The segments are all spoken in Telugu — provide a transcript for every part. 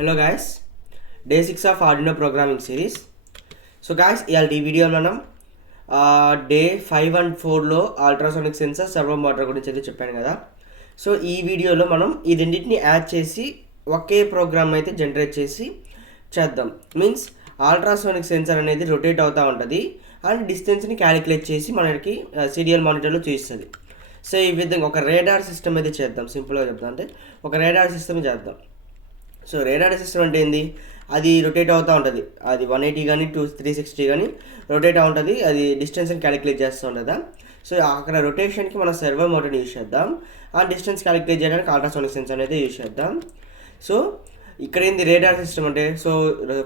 Hello guys, day 6 of Arduino programming series. So guys, ఇవాళ ఈ వీడియో మనం డే 5 అండ్ 4లో అల్ట్రాసోనిక్ సెన్సార్ సర్వో మోటార్ గురించి అయితే చెప్పాను కదా. సో ఈ వీడియోలో మనం ఈ రెండింటిని యాడ్ చేసి ఒకే ప్రోగ్రామ్ అయితే జనరేట్ చేసి చేద్దాం. మీన్స్ అల్ట్రాసోనిక్ సెన్సార్ అనేది రొటేట్ అవుతూ ఉంటుంది అండ్ డిస్టెన్స్ని క్యాలిక్యులేట్ చేసి మనకి సీరియల్ మానిటర్లో చూపిస్తుంది. సో ఈ విధంగా ఒక రేడార్ సిస్టమ్ అయితే చేద్దాం. సింపుల్గా చెప్తాం అంటే ఒక రేడార్ సిస్టమ్ చేద్దాం. సో రేడార్ సిస్టమ్ అంటే ఏంది, అది రొటేట్ అవుతూ ఉంటుంది. అది 180 కానీ 360 కానీ రొటేట్ ఉంటుంది. అది డిస్టెన్స్ని క్యాలిక్యులేట్ చేస్తూ ఉంటుందా. సో అక్కడ రొటేషన్కి మనం సర్వో మోటార్ని యూజ్ చేద్దాం. ఆ డిస్టెన్స్ క్యాలిక్యులేట్ చేయడానికి అల్ట్రాసోనిక్ సెన్సార్ అయితే యూజ్ చేద్దాం. సో ఇక్కడ ఏంది రేడార్ సిస్టమ్ అంటే, so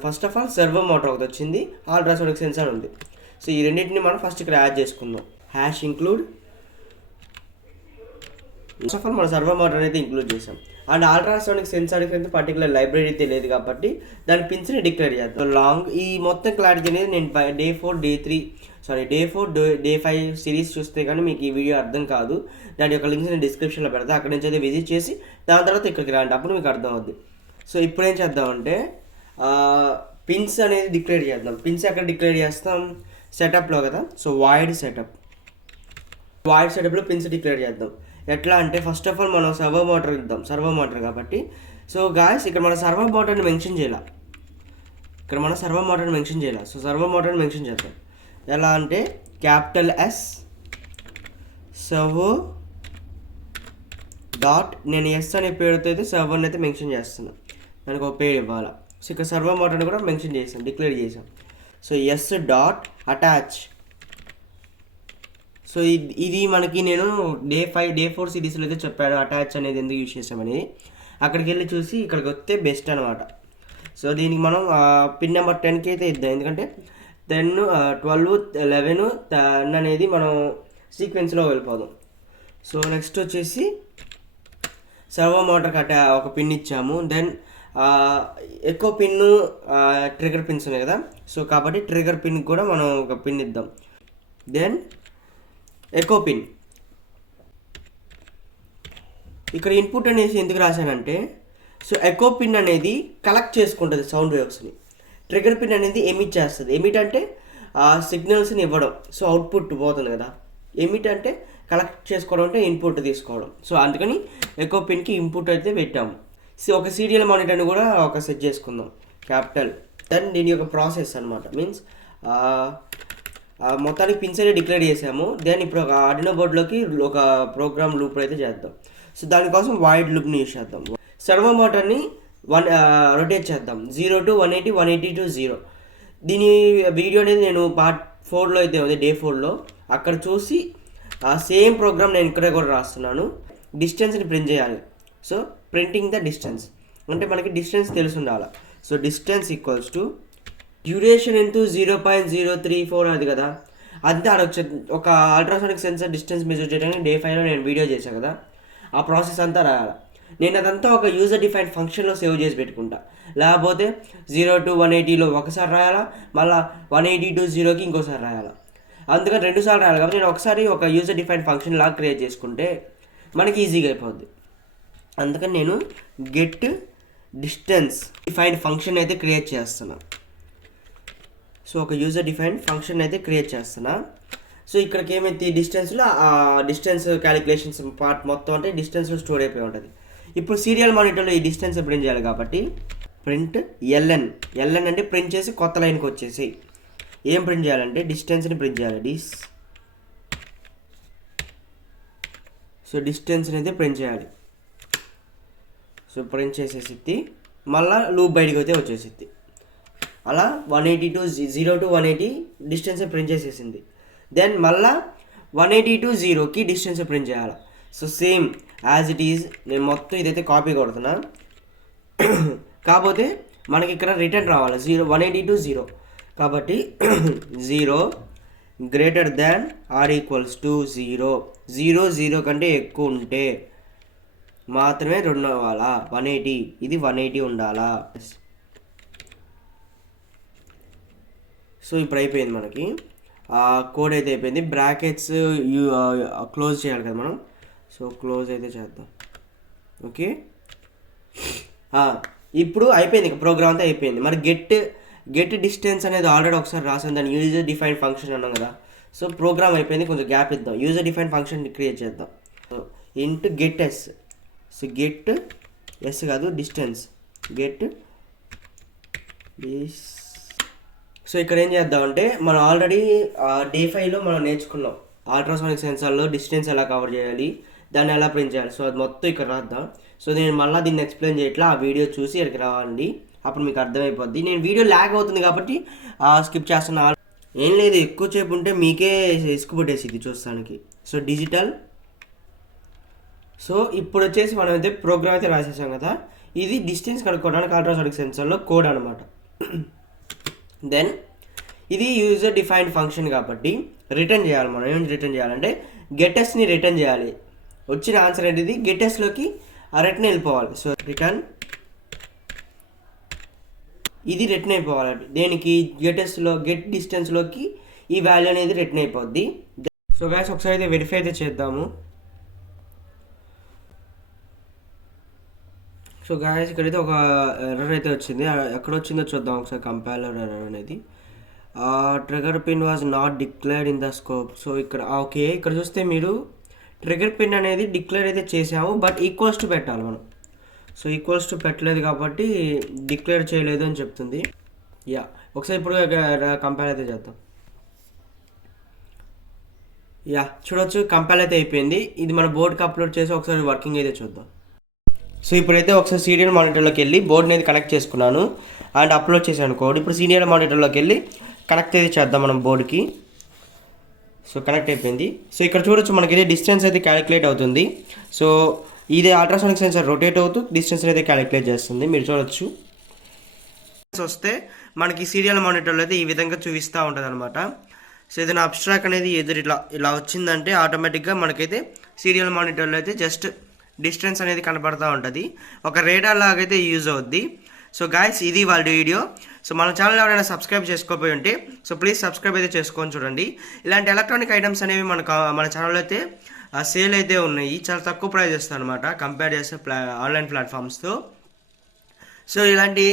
first of all servo motor ఒకటి వచ్చింది, అల్ట్రాసోనిక్ సెన్సార్ ఉంది. సో ఈ రెండింటిని మనం ఫస్ట్ ఇక్కడ యాడ్ చేసుకుందాం. Hash include first of all మన సర్వో మోటార్ అయితే ఇంక్లూడ్ చేసాం. అండ్ అల్ట్రాసోనిక్ సెన్సార్కి అయితే పర్టికులర్ లైబ్రరీ తెలియదు కాబట్టి దాని పిన్స్ని డిక్లేర్ చేద్దాం. లాంగ్ ఈ మొత్తం క్లారిటీ అనేది నేను డే 4 డే 5 సిరీస్ చూస్తే కానీ మీకు ఈ వీడియో అర్థం కాదు. దాని యొక్క లింక్స్ నేను డిస్క్రిప్షన్లో పెడతా, అక్కడ నుంచి అయితే విజిట్ చేసి దాని తర్వాత ఇక్కడికి రండి, అప్పుడు మీకు అర్థం అవుద్ది. సో ఇప్పుడు ఏం చేద్దామంటే పిన్స్ అనేది డిక్లేర్ చేద్దాం. పిన్స్ ఎక్కడ డిక్లేర్ చేస్తాం, సెటప్లో కదా. సో వాయిడ్ సెటప్లో పిన్స్ డిక్లేర్ చేద్దాం. ఎట్లా అంటే ఫస్ట్ ఆఫ్ ఆల్ మనం సర్వో మోటార్ ఇద్దాం, సర్వో మోటార్ కాబట్టి. సో గాయస్ ఇక్కడ మన సర్వో మోటార్ని మెన్షన్ చేయాలి. సో సర్వో మోటార్ని మెన్షన్ చేద్దాం. ఎలా అంటే క్యాపిటల్ S సర్వో డాట్, నేను ఎస్ అనే పేరుతో అయితే సర్వర్ని అయితే మెన్షన్ చేస్తున్నాను, దానికి ఒక పేరు ఇవ్వాలి. సో ఇక్కడ సర్వో మోటార్ని కూడా మెన్షన్ చేసాం, డిక్లేర్ చేసాం. So S dot attach. So ఇది మనకి నేను డే 4 సిరీస్లో అయితే చెప్పాను అటాచ్ అనేది ఎందుకు యూజ్ చేసామని. అక్కడికి వెళ్ళి చూసి ఇక్కడికి వస్తే బెస్ట్ అనమాట. సో దీనికి మనం పిన్ నెంబర్ 10కి అయితే ఇద్దాం, ఎందుకంటే 10, 12, 11, 10 అనేది మనం సీక్వెన్స్లో వెళ్ళిపోదాం. సో నెక్స్ట్ వచ్చేసి సర్వో మోటార్కి ఒక పిన్ ఇచ్చాము. దెన్ ఎక్కువ పిన్ను ట్రిగర్ పిన్స్ ఉన్నాయి కదా. సో కాబట్టి ట్రిగర్ పిన్ కూడా మనం ఒక పిన్ ఇద్దాం. Then echo pin. ఇక్కడ ఇన్పుట్ అనేసి ఎందుకు రాశానంటే, సో ఎకో పిన్ అనేది కలెక్ట్ చేసుకుంటుంది సౌండ్ వేవ్స్ని. ట్రిగర్ పిన్ అనేది ఎమిట్ చేస్తుంది. ఎమిట్ అంటే సిగ్నల్స్ని ఇవ్వడం, సో అవుట్పుట్ పోతుంది కదా. ఎమిట్ అంటే కలెక్ట్ చేసుకోవడం, అంటే ఇన్పుట్ తీసుకోవడం. సో అందుకని ఎకో పిన్కి ఇన్పుట్ అయితే పెట్టాము. సో ఒక సీరియల్ మానిటర్ని కూడా ఒక సెట్ చేసుకుందాం, క్యాపిటల్. దెన్ దీని యొక్క ప్రాసెస్ అనమాట, మీన్స్ మొత్తానికి పిన్స్ అయితే డిక్లేర్ చేసాము. దెన్ ఇప్పుడు ఒక ఆర్డినో బోర్డ్లోకి ఒక ప్రోగ్రామ్ లూప్ అయితే చేద్దాం. సో దానికోసం వాయిడ్ లూప్ని యూజ్ చేద్దాం. సర్వో మోటార్ని రొటేట్ చేద్దాం 0 to 180, 180 to 0. దీని వీడియో అనేది నేను పార్ట్ 4లో అయితే ఉంది, డే 4లో. అక్కడ చూసి సేమ్ ప్రోగ్రామ్ నేను ఇక్కడ కూడా రాస్తున్నాను. డిస్టెన్స్ని ప్రింట్ చేయాలి. సో ప్రింటింగ్ ద డిస్టెన్స్ అంటే మనకి డిస్టెన్స్ తెలిసి ఉండాలి. So distance equals to duration into 0.034 అది కదా. అంతే ఒక అల్ట్రాసోనిక్ సెన్సార్ డిస్టెన్స్ మెజర్ చేయడానికి డే 5లో నేను వీడియో చేశాను కదా, ఆ ప్రాసెస్ అంతా రాయాలి. నేను అదంతా ఒక యూజర్ డిఫైన్డ్ ఫంక్షన్లో సేవ్ చేసి పెట్టుకుంటా. లేకపోతే 0 to 180లో ఒకసారి రాయాలా, మళ్ళీ 180 to 0కి ఇంకోసారి రాయాలా. అందుకని 2 సార్లు రాయాలి. కాబట్టి నేను ఒకసారి ఒక యూజర్ డిఫైన్డ్ ఫంక్షన్ లాగా క్రియేట్ చేసుకుంటే మనకి ఈజీగా అయిపోద్ది. అందుకని నేను గెట్ డిస్టెన్స్ డిఫైన్డ్ ఫంక్షన్ అయితే క్రియేట్ చేస్తున్నా. సో ఒక యూజర్ డిఫైన్డ్ ఫంక్షన్ అయితే క్రియేట్ చేస్తున్నా. సో ఇక్కడికి ఏమైతే డిస్టెన్స్లో డిస్టెన్స్ క్యాలిక్యులేషన్స్ పార్ట్ మొత్తం అంటే డిస్టెన్స్లో స్టోర్ అయిపోయి ఉంటుంది. ఇప్పుడు సీరియల్ మానిటర్లో ఈ డిస్టెన్స్ ప్రింట్ చేయాలి కాబట్టి ప్రింట్ ఎల్ఎన్ అంటే ప్రింట్ చేసి కొత్త లైన్కి వచ్చేసి ఏం ప్రింట్ చేయాలంటే డిస్టెన్స్ని ప్రింట్ చేయాలి. సో డిస్టెన్స్ని అయితే ప్రింట్ చేయాలి. సో ప్రింట్ చేసేసి మళ్ళీ లూప్ బయటకు అయితే వచ్చేసిద్ది. అలా 0 to 180 డిస్టెన్స్ ప్రింట్ చేసేసింది. దెన్ మళ్ళా 180 to 0కి డిస్టెన్స్ ప్రింట్ చేయాలి. So same as it is నేను మొత్తం ఇదైతే కాపీ కొడుతున్నా. కాకపోతే మనకి ఇక్కడ రిటర్న్ రావాలి 180 to 0. కాబట్టి 0 greater than or equals to 0 కంటే ఎక్కువ ఉంటే మాత్రమే 2 అవ్వాలా. 180 ఇది 180 ఉండాలా. సో ఇప్పుడు అయిపోయింది, మనకి కోడ్ అయితే అయిపోయింది. బ్రాకెట్స్ క్లోజ్ చేయాలి కదా మనం. సో క్లోజ్ అయితే చేద్దాం. ఓకే, ఇప్పుడు అయిపోయింది, ప్రోగ్రామ్ అంతా అయిపోయింది. మరి గెట్ డిస్టెన్స్ అనేది ఆల్రెడీ ఒకసారి రాసాను, దాన్ని యూజర్ డిఫైన్ ఫంక్షన్ అన్నాం కదా. సో ప్రోగ్రామ్ అయిపోయింది, కొంచెం గ్యాప్ ఇద్దాం, యూజర్ డిఫైన్ ఫంక్షన్ క్రియేట్ చేద్దాం. Int get S. So get S కాదు, డిస్టెన్స్, గెట్ డిస్. సో ఇక్కడ ఏం చేద్దామంటే మనం ఆల్రెడీ డే 5లో మనం నేర్చుకున్నాం అల్ట్రాసోనిక్ సెన్సార్లో డిస్టెన్స్ ఎలా కవర్ చేయాలి, దాన్ని ఎలా ప్రింట్ చేయాలి. సో అది మొత్తం ఇక్కడ రాద్దాం. సో నేను మళ్ళీ దీన్ని ఎక్స్ప్లెయిన్ చేయట్లా, ఆ వీడియో చూసి ఇక్కడికి రావండి, అప్పుడు మీకు అర్థమైపోద్ది. నేను వీడియో ల్యాగ్ అవుతుంది కాబట్టి స్కిప్ చేస్తున్నా. ఏం లేదు, ఎక్కువసేపు ఉంటే మీకే ఇసుకు పుట్టేసింది చూస్తానికి. So digital. సో ఇప్పుడు వచ్చేసి మనం అయితే ప్రోగ్రామ్ అయితే రాసేసాం కదా, ఇది డిస్టెన్స్ కనుక్కోవడానికి అల్ట్రాసోనిక్ సెన్సార్లో కోడ్ అనమాట. దెన్ ఇది యూజర్ డిఫైన్డ్ ఫంక్షన్ కాబట్టి రిటర్న్ చేయాలి. మనం ఏం రిటర్న్ చేయాలంటే గెటెస్ని రిటర్న్ చేయాలి. వచ్చిన ఆన్సర్ ఏంటిది, గెటెస్లోకి ఆ రిటర్న్ వెళ్ళిపోవాలి. సో రిటర్న్, ఇది రిటర్న్ అయిపోవాలి. దేనికి, గెట్ డిస్టెన్స్లోకి ఈ వాల్యూ అనేది రిటర్న్ అయిపోద్ది. సో గైస్ ఒకసారి అయితే వెరిఫై అయితే చేద్దాము. సో గాయస్ ఇక్కడైతే ఒక ఎర్రర్ అయితే వచ్చింది, ఎక్కడ వచ్చిందో చూద్దాం ఒకసారి. కంపైలర్ ఎర్రర్ అనేది, trigger pin was not declared in the scope. So ఇక్కడ ఓకే, ఇక్కడ చూస్తే మీరు ట్రిగర్ పిన్ అనేది డిక్లేర్ అయితే చేసాము, బట్ ఈక్వల్స్ టు పెట్టాలి మనం. సో ఈక్వల్స్ టు పెట్టలేదు కాబట్టి డిక్లేర్ చేయలేదు అని చెప్తుంది. యా ఒకసారి ఇప్పుడు కంపైల్ అయితే చేద్దాం. యా చూడొచ్చు, కంపైల్ అయితే అయిపోయింది. ఇది మన బోర్డ్కి అప్లోడ్ చేసి ఒకసారి వర్కింగ్ అయితే చూద్దాం. సో ఇప్పుడైతే ఒకసారి సీరియల్ మానిటర్లోకి వెళ్ళి బోర్డ్ అనేది కనెక్ట్ చేసుకున్నాను అండ్ అప్లోడ్ చేశాను కోడ్. ఇప్పుడు సీరియల్ మానిటర్లోకి వెళ్ళి కనెక్ట్ అయితే చేద్దాం మనం బోర్డుకి. సో కనెక్ట్ అయిపోయింది. సో ఇక్కడ చూడొచ్చు మనకి ఇది డిస్టెన్స్ అయితే క్యాలిక్యులేట్ అవుతుంది. సో ఇది అల్ట్రాసోనిక్ సెన్సార్ రొటేట్ అవుతూ డిస్టెన్స్ అయితే క్యాలిక్యులేట్ చేస్తుంది, మీరు చూడొచ్చు. వస్తే మనకి సీరియల్ మానిటర్లో అయితే ఈ విధంగా చూపిస్తూ ఉంటుంది అనమాట. సో ఏదైనా అబ్స్ట్రాక్ట్ అనేది ఎదురు ఇలా వచ్చిందంటే ఆటోమేటిక్గా మనకైతే సీరియల్ మానిటర్లో అయితే జస్ట్ డిస్టెన్స్ అనేది కనపడుతూ ఉంటుంది, ఒక రేడార్ లాగైతే యూజ్ అవుద్ది. సో గాయస్ ఇది వాళ్ళ వీడియో. సో మన ఛానల్ ఎవరైనా సబ్స్క్రైబ్ చేసుకోపోయి ఉంటే సో ప్లీజ్ సబ్స్క్రైబ్ అయితే చేసుకొని చూడండి. ఇలాంటి ఎలక్ట్రానిక్ ఐటమ్స్ అనేవి మన ఛానల్ అయితే సేల్ అయితే ఉన్నాయి, చాలా తక్కువ ప్రైజెస్ అనమాట కంపేర్ చేస్తే ఆన్లైన్ ప్లాట్ఫామ్స్తో. సో ఇలాంటి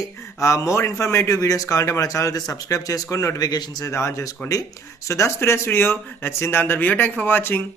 మోర్ ఇన్ఫర్మేటివ్ వీడియోస్ కావాలంటే మన ఛానల్ అయితే సబ్స్క్రైబ్ చేసుకొని నోటిఫికేషన్స్ అయితే ఆన్ చేసుకోండి. So that's today's video. Let's see the other video. Thanks for watching.